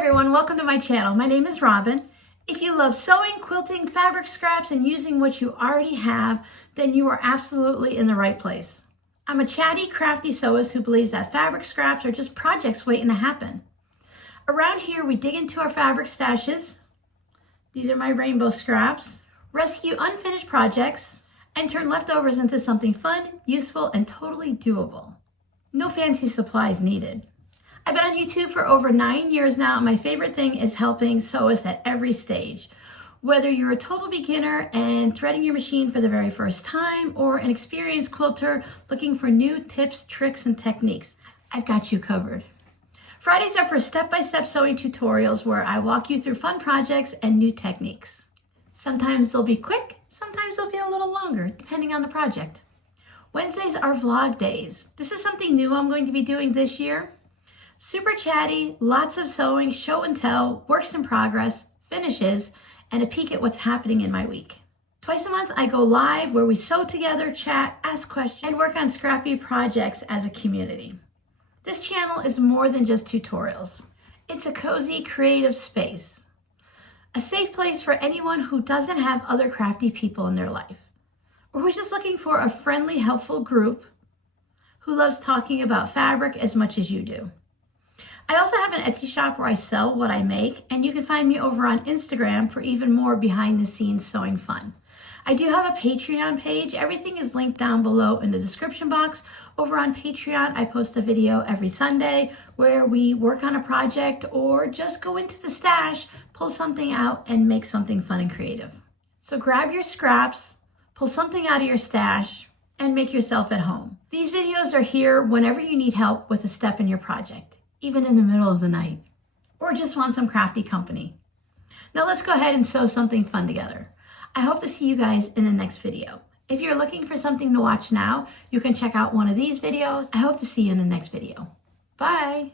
everyone, welcome to my channel. My name is Robin. If you love sewing, quilting, fabric scraps, and using what you already have, then you are absolutely in the right place. I'm a chatty, crafty sewist who believes that fabric scraps are just projects waiting to happen. Around here, we dig into our fabric stashes. These are my rainbow scraps. Rescue unfinished projects and turn leftovers into something fun, useful, and totally doable. No fancy supplies needed. I've been on YouTube for over 9 years now, and my favorite thing is helping sewists at every stage. Whether you're a total beginner and threading your machine for the very first time, or an experienced quilter looking for new tips, tricks, and techniques, I've got you covered. Fridays are for step-by-step sewing tutorials where I walk you through fun projects and new techniques. Sometimes they'll be quick, sometimes they'll be a little longer, depending on the project. Wednesdays are vlog days. This is something new I'm going to be doing this year. Super chatty, lots of sewing, show and tell, works in progress, finishes, and a peek at what's happening in my week. Twice a month I go live where we sew together, chat, ask questions, and work on scrappy projects as a community. This channel is more than just tutorials. It's a cozy, creative space. A safe place for anyone who doesn't have other crafty people in their life, or who's just looking for a friendly, helpful group who loves talking about fabric as much as you do. I also have an Etsy shop where I sell what I make, and you can find me over on Instagram for even more behind-the-scenes sewing fun. I do have a Patreon page. Everything is linked down below in the description box. Over on Patreon, I post a video every Sunday where we work on a project or just go into the stash, pull something out, and make something fun and creative. So grab your scraps, pull something out of your stash, and make yourself at home. These videos are here whenever you need help with a step in your project, even in the middle of the night, or just want some crafty company. Now let's go ahead and sew something fun together. I hope to see you guys in the next video. If you're looking for something to watch now, you can check out one of these videos. I hope to see you in the next video. Bye.